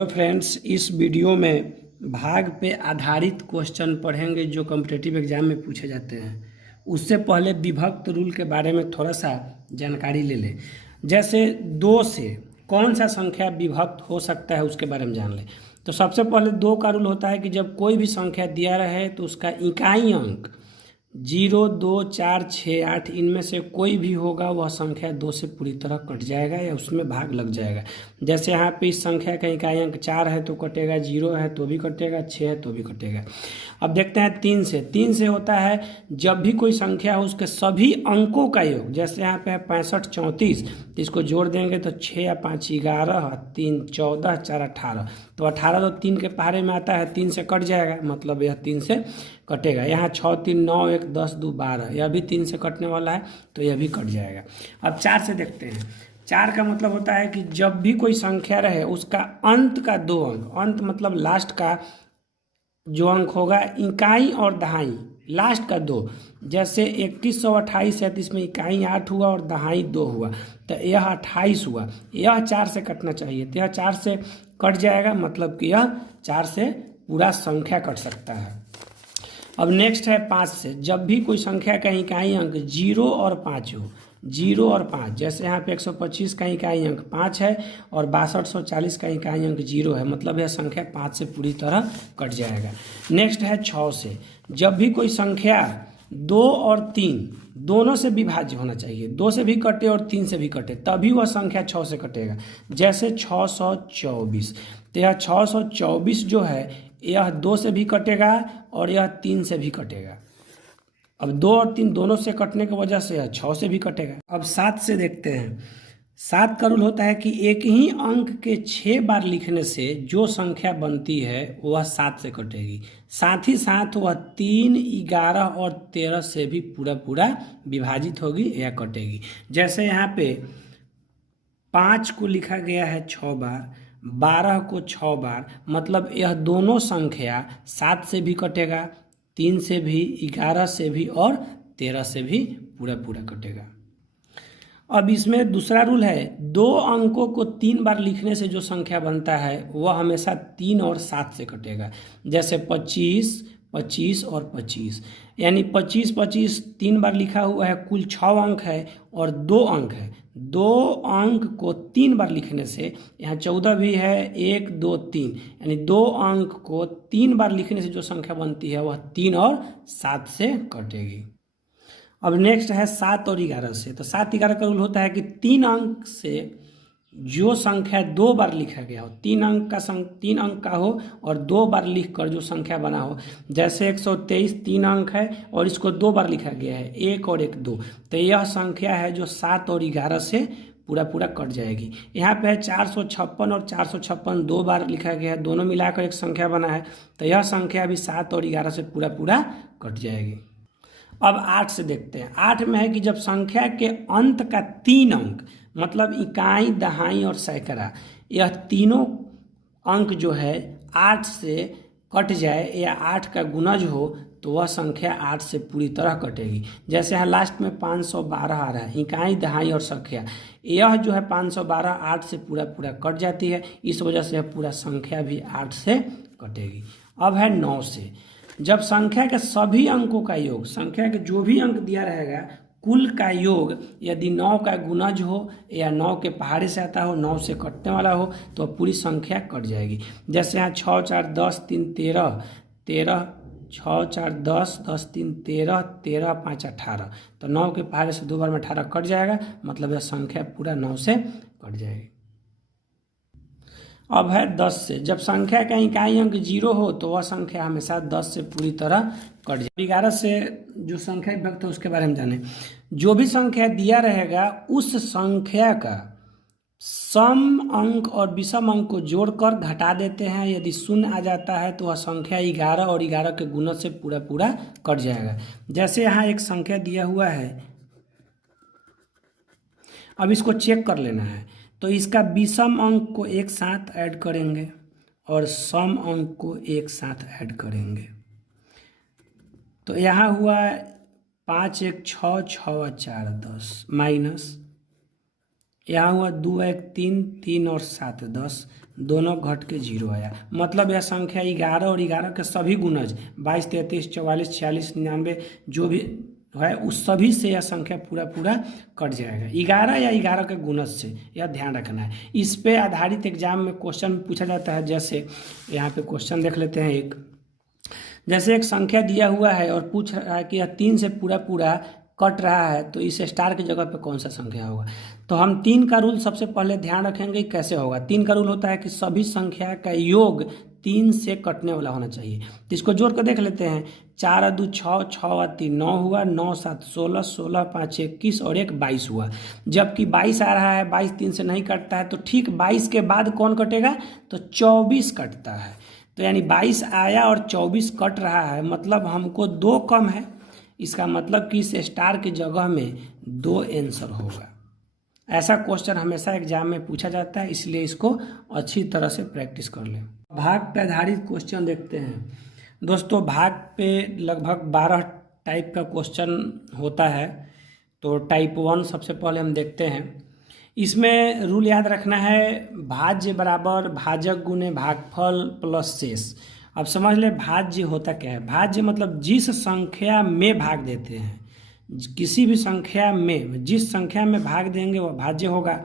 तो फ्रेंड्स, इस वीडियो में भाग पे आधारित क्वेश्चन पढ़ेंगे जो कॉम्पिटिटिव एग्जाम में पूछे जाते हैं। उससे पहले विभक्त रूल के बारे में थोड़ा सा जानकारी ले लें। जैसे 2 से कौन सा संख्या विभक्त हो सकता है उसके बारे में जान लें। तो सबसे पहले 2 का रूल होता है कि जब कोई भी संख्या दिया रहे तो उसका इकाई अंक 0, 2, 4, 6, 8 इनमें से कोई भी होगा वह संख्या 2 से पूरी तरह कट जाएगा या उसमें भाग लग जाएगा। जैसे यहाँ पे इस संख्या का इकाई अंक 4 है तो कटेगा, 0 है तो भी कटेगा, 6 है तो भी कटेगा। अब देखते हैं 3 से। 3 से होता है जब भी कोई संख्या हो उसके सभी अंकों का योग। जैसे यहाँ पे है 65, 34, तो इसको जोड़ देंगे तो 6 या 5 11, 3 14, 4 18। तो 18 तो 3 के पहाड़े में आता है, 3 से कट जाएगा, मतलब यह 3 से कटेगा। यहाँ 6 3 9 1 10 2 12, यह भी 3 से कटने वाला है तो यह भी कट जाएगा। अब 4 से देखते हैं। 4 का मतलब होता है कि जब भी कोई संख्या रहे उसका अंत का 2 अंक, अंत मतलब लास्ट का जो अंक होगा, इकाई और दहाई लास्ट का 2। जैसे 2128 है तो इसमें इकाई 8 हुआ और दहाई 2 हुआ, तो यह 28 हुआ। यह 4 से कटना चाहिए तो यह 4 से कट जाएगा, मतलब कि यह 4 से पूरा संख्या कट सकता है। अब नेक्स्ट है 5 से। जब भी कोई संख्या का इकाई अंक 0 और 5 हो, 0 और 5, जैसे यहाँ पे 125 का इकाई अंक 5 है और 6240 का इकाई अंक 0 है, मतलब यह संख्या 5 से पूरी तरह कट जाएगा। नेक्स्ट है 6 से। जब भी कोई संख्या 2 और 3 दोनों से विभाज्य होना चाहिए, 2 से भी कटे और 3 से भी कटे, तभी वह संख्या 6 से कटेगा। जैसे 624, तो यह 624 जो है यह 2 से भी कटेगा और यह 3 से भी कटेगा। अब 2 और 3 दोनों से कटने की वजह से यह 6 से भी कटेगा। अब 7 से देखते हैं। 7 का रूल होता है कि एक ही अंक के 6 बार लिखने से जो संख्या बनती है वह 7 से कटेगी। साथ ही साथ वह 3, 11 और 13 से भी पूरा विभाजित होगी या कटेगी। जैसे यहाँ पे 5 को लिखा गया है 6 बार, 12 को 6 बार, मतलब यह दोनों संख्या 7 से भी कटेगा, 3 से भी, 11 से भी और 13 से भी पूरा कटेगा। अब इसमें दूसरा रूल है, 2 अंकों को 3 बार लिखने से जो संख्या बनता है वह हमेशा 3 और 7 से कटेगा। जैसे 25, 25 और 25, यानी 25 25 3 बार लिखा हुआ है, कुल 6 अंक है और 2 अंक है। 2 अंक को 3 बार लिखने से, यहाँ 14 भी है, 1 2 3, यानी 2 अंक को 3 बार लिखने से जो संख्या बनती है वह 3 और 7 से कटेगी। अब नेक्स्ट है 7 और 11 से। तो 7 11 का रूल होता है कि 3 अंक से जो संख्या 2 बार लिखा गया हो, 3 अंक का हो और 2 बार लिख कर जो संख्या बना हो। जैसे 123 3 अंक है और इसको 2 बार लिखा गया है, 1 और 1 2, तो यह संख्या है जो 7 और 11 से पूरा कट जाएगी। यहाँ पे है 456 और 456 2 बार लिखा गया है, दोनों मिलाकर एक संख्या बना है, तो यह संख्या भी 7 और 11 से पूरा कट जाएगी। अब 8 से देखते हैं। 8 में है कि जब संख्या के अंत का 3 अंक, मतलब इकाई, दहाई और सैकड़ा, यह तीनों अंक जो है 8 से कट जाए या 8 का गुणज हो तो वह संख्या 8 से पूरी तरह कटेगी। जैसे यहाँ लास्ट में 512 आ रहा है, इकाई, दहाई और संख्या, यह जो है 512 8 से पूरा कट जाती है, इस वजह से पूरा संख्या भी 8 से कटेगी। अब है 9 से। जब संख्या के सभी अंकों का योग, संख्या के जो भी अंक दिया रहेगा कुल का योग यदि 9 का गुणज हो या 9 के पहाड़े से आता हो, 9 से कटने वाला हो, तो पूरी संख्या कट जाएगी। जैसे यहाँ 6 4 10 3 13, 13 6 4 10 10 3 13, 13 5 18, तो 9 के पहाड़े से 2 बार में 18 कट जाएगा, मतलब यह संख्या पूरा 9 से कट जाएगी। अब है 10 से। जब संख्या का इकाई अंक 0 हो तो वह संख्या हमेशा 10 से पूरी तरह कट जाए। 11 से जो संख्या विभक्त है उसके बारे में जाने। जो भी संख्या दिया रहेगा उस संख्या का सम अंक और विषम अंक को जोड़कर घटा देते हैं, यदि शून्य आ जाता है तो वह संख्या 11 और 11 के गुणज से पूरा कट जाएगा। जैसे यहाँ एक संख्या दिया हुआ है, अब इसको चेक कर लेना है, तो इसका विषम अंक को एक साथ ऐड करेंगे और सम अंक को एक साथ ऐड करेंगे, तो यहाँ हुआ 5 1 6, 6 4 10, माइनस यहाँ हुआ 2 1 3, 3 और 7 10, दोनों घट के 0 आया। मतलब यह संख्या 11 और 11 के सभी गुणज 22, 33, 44, 46, 99 जो भी है उस सभी से यह संख्या पूरा कट जाएगा 11 या 11 के गुणज से, यह ध्यान रखना है। इस पे आधारित एग्जाम में क्वेश्चन पूछा जाता है। जैसे यहाँ पे क्वेश्चन देख लेते हैं। एक जैसे एक संख्या दिया हुआ है और पूछ रहा है कि यह 3 से पूरा कट रहा है, तो इस स्टार की जगह पे कौन सा संख्या होगा। तो हम 3 का रूल सबसे पहले ध्यान रखेंगे कैसे होगा। 3 का रूल होता है कि सभी संख्या का योग 3 से कटने वाला होना चाहिए। तो इसको जोड़ कर देख लेते हैं। 4 और 2 6, 6 और 3 9 हुआ, 9 7 16, 16 5 21 और 1 22 हुआ। जबकि 22 आ रहा है, 22 3 से नहीं कटता है, तो ठीक 22 के बाद कौन कटेगा, तो 24 कटता है। तो यानी 22 आया और 24 कट रहा है, मतलब हमको 2 कम है। इसका मतलब कि इस स्टार की जगह में 2 आंसर होगा। ऐसा क्वेश्चन हमेशा एग्जाम में पूछा जाता है, इसलिए इसको अच्छी तरह से प्रैक्टिस कर लें। भाग पे आधारित क्वेश्चन देखते हैं। दोस्तों भाग पे लगभग 12 टाइप का क्वेश्चन होता है। तो टाइप 1 सबसे पहले हम देखते हैं। इसमें रूल याद रखना है, भाज्य बराबर भाजक गुने भागफल प्लस शेष। अब समझ ले भाज्य होता क्या है। भाज्य मतलब जिस संख्या में भाग देते हैं, किसी भी संख्या में जिस संख्या में भाग देंगे वह भाज्य होगा।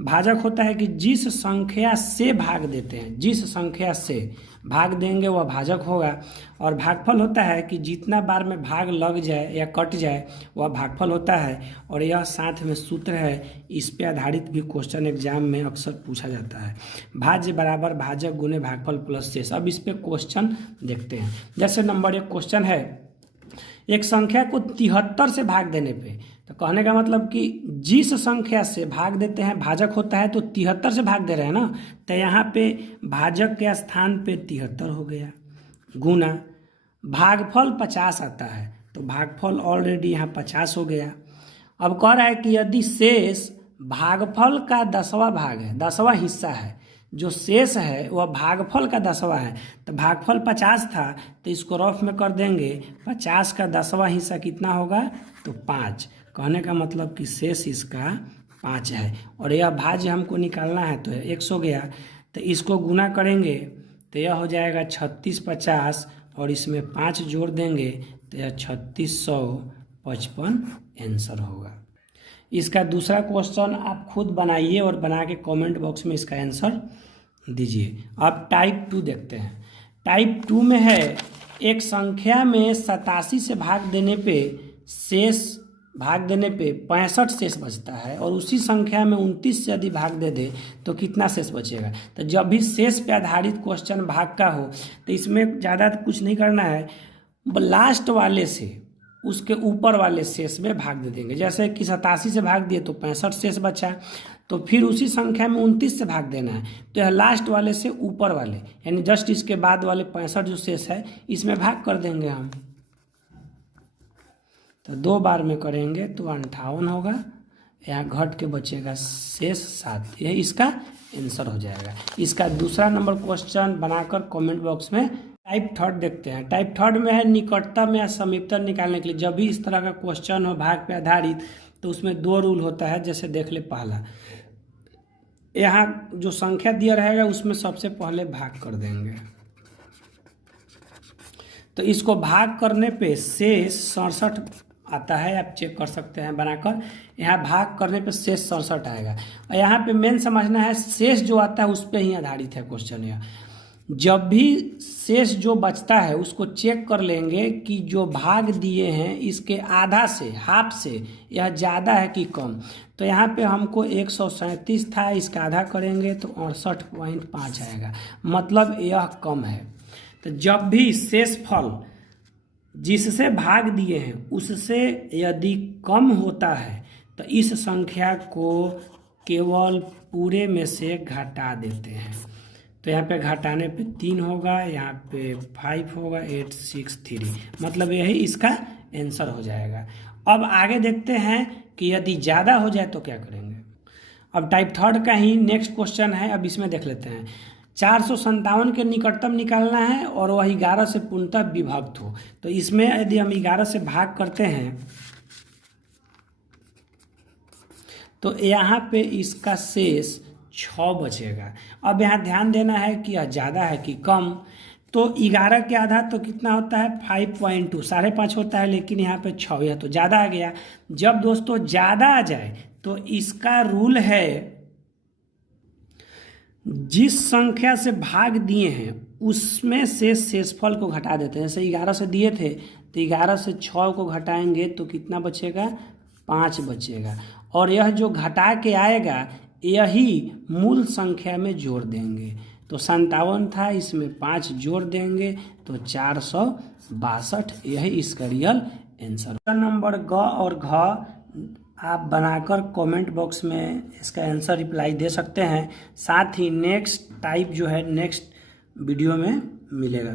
भाजक होता है कि जिस संख्या से भाग देते हैं, जिस संख्या से भाग देंगे वह भाजक होगा। और भागफल होता है कि जितना बार में भाग लग जाए या कट जाए वह भागफल होता है। और यह साथ में सूत्र है, इस पे आधारित भी क्वेश्चन एग्जाम में अक्सर पूछा जाता है। भाज्य बराबर भाजक गुने भागफल प्लस शेष। अब इस पे क्वेश्चन देखते हैं। जैसे नंबर 1 क्वेश्चन है, एक संख्या को 73 से भाग देने पे, तो कहने का मतलब कि जिस संख्या से भाग देते हैं भाजक होता है, तो 73 से भाग दे रहे हैं ना, तो यहाँ पे भाजक के स्थान पे 73 हो गया, गुना भागफल 50 आता है, तो भागफल ऑलरेडी यहाँ 50 हो गया। अब कह रहा है कि यदि शेष भागफल का 10वां भाग है, 10वां हिस्सा है, जो शेष है वह भागफल का 10वां है, तो भागफल 50 था, तो इसको रफ में कर देंगे। 50 का 10वां हिस्सा कितना होगा, तो 5। कहने का मतलब कि शेष इसका 5 है। और यह भाज्य हमको निकालना है, तो 100 हो गया, तो इसको गुना करेंगे तो यह हो जाएगा 36 50, और इसमें 5 जोड़ देंगे तो यह 3655 आंसर होगा। इसका दूसरा क्वेश्चन आप खुद बनाइए और बना के कमेंट बॉक्स में इसका आंसर दीजिए। अब टाइप 2 देखते हैं। टाइप 2 में है, एक संख्या में 87 से भाग देने पे 65 शेष बचता है, और उसी संख्या में 29 से यदि भाग दे दे तो कितना शेष बचेगा। तो जब भी शेष पे आधारित क्वेश्चन भाग का हो, तो इसमें ज़्यादा कुछ नहीं करना है, लास्ट वाले से उसके ऊपर वाले शेष में भाग दे देंगे। जैसे कि 87 से भाग दिए तो 65 शेष बचा, तो फिर उसी संख्या में 29 से भाग देना है, तो यह लास्ट वाले से ऊपर वाले, यानी जस्ट इसके बाद वाले 65 जो शेष है इसमें भाग कर देंगे हम। तो 2 बार में करेंगे तो 58 होगा, यहाँ घट के बचेगा शेष 7। यह इसका आंसर हो जाएगा। इसका दूसरा नंबर क्वेश्चन बनाकर कमेंट बॉक्स में। टाइप 3 देखते हैं। टाइप 3 में है निकटतम या समीपतम निकालने के लिए। जब भी इस तरह का क्वेश्चन हो भाग पे आधारित, तो उसमें 2 रूल होता है। जैसे देख ले, पहला, यहाँ जो संख्या दिया रहेगा उसमें सबसे पहले भाग कर देंगे, तो इसको भाग करने पे शेष 67 आता है, आप चेक कर सकते हैं बनाकर। यहाँ भाग करने पे शेष 67 आएगा। और यहाँ पे मेन समझना है, शेष जो आता है उस पर ही आधारित है क्वेश्चन। यह जब भी शेष जो बचता है उसको चेक कर लेंगे कि जो भाग दिए हैं इसके आधा से, हाफ से, यह ज़्यादा है कि कम। तो यहाँ पे हमको 137 था, इसका आधा करेंगे तो 68.5 आएगा, मतलब यह कम है। तो जब भी शेष फल जिससे भाग दिए हैं उससे यदि कम होता है, तो इस संख्या को केवल पूरे में से घटा देते हैं। तो यहाँ पे घटाने पे 3 होगा, यहाँ पे 5 होगा, 8 6 3, मतलब यही इसका आंसर हो जाएगा। अब आगे देखते हैं कि यदि ज़्यादा हो जाए तो क्या करेंगे। अब टाइप 3 का ही नेक्स्ट क्वेश्चन है। अब इसमें देख लेते हैं। 457 के निकटतम निकालना है और वह 11 से पूर्णतः विभक्त हो। तो इसमें यदि हम 11 से भाग करते हैं तो यहाँ पे इसका शेष 6 बचेगा। अब यहाँ ध्यान देना है कि यह ज़्यादा है कि कम। तो 11 के आधा तो कितना होता है 5.2, 5.5 होता है, लेकिन यहाँ पे 6, यह तो ज़्यादा आ गया। जब दोस्तों ज़्यादा आ जाए तो इसका रूल है, जिस संख्या से भाग दिए हैं उसमें से शेषफल को घटा देते हैं। जैसे 11 से दिए थे तो 11 से 6 को घटाएंगे तो कितना बचेगा, 5 बचेगा। और यह जो घटा के आएगा यही मूल संख्या में जोड़ देंगे। तो 57 था, इसमें 5 जोड़ देंगे तो 462, यही इसका रियल आंसर। नंबर ग और घ आप बनाकर कमेंट बॉक्स में इसका आंसर रिप्लाई दे सकते हैं। साथ ही नेक्स्ट टाइप जो है नेक्स्ट वीडियो में मिलेगा।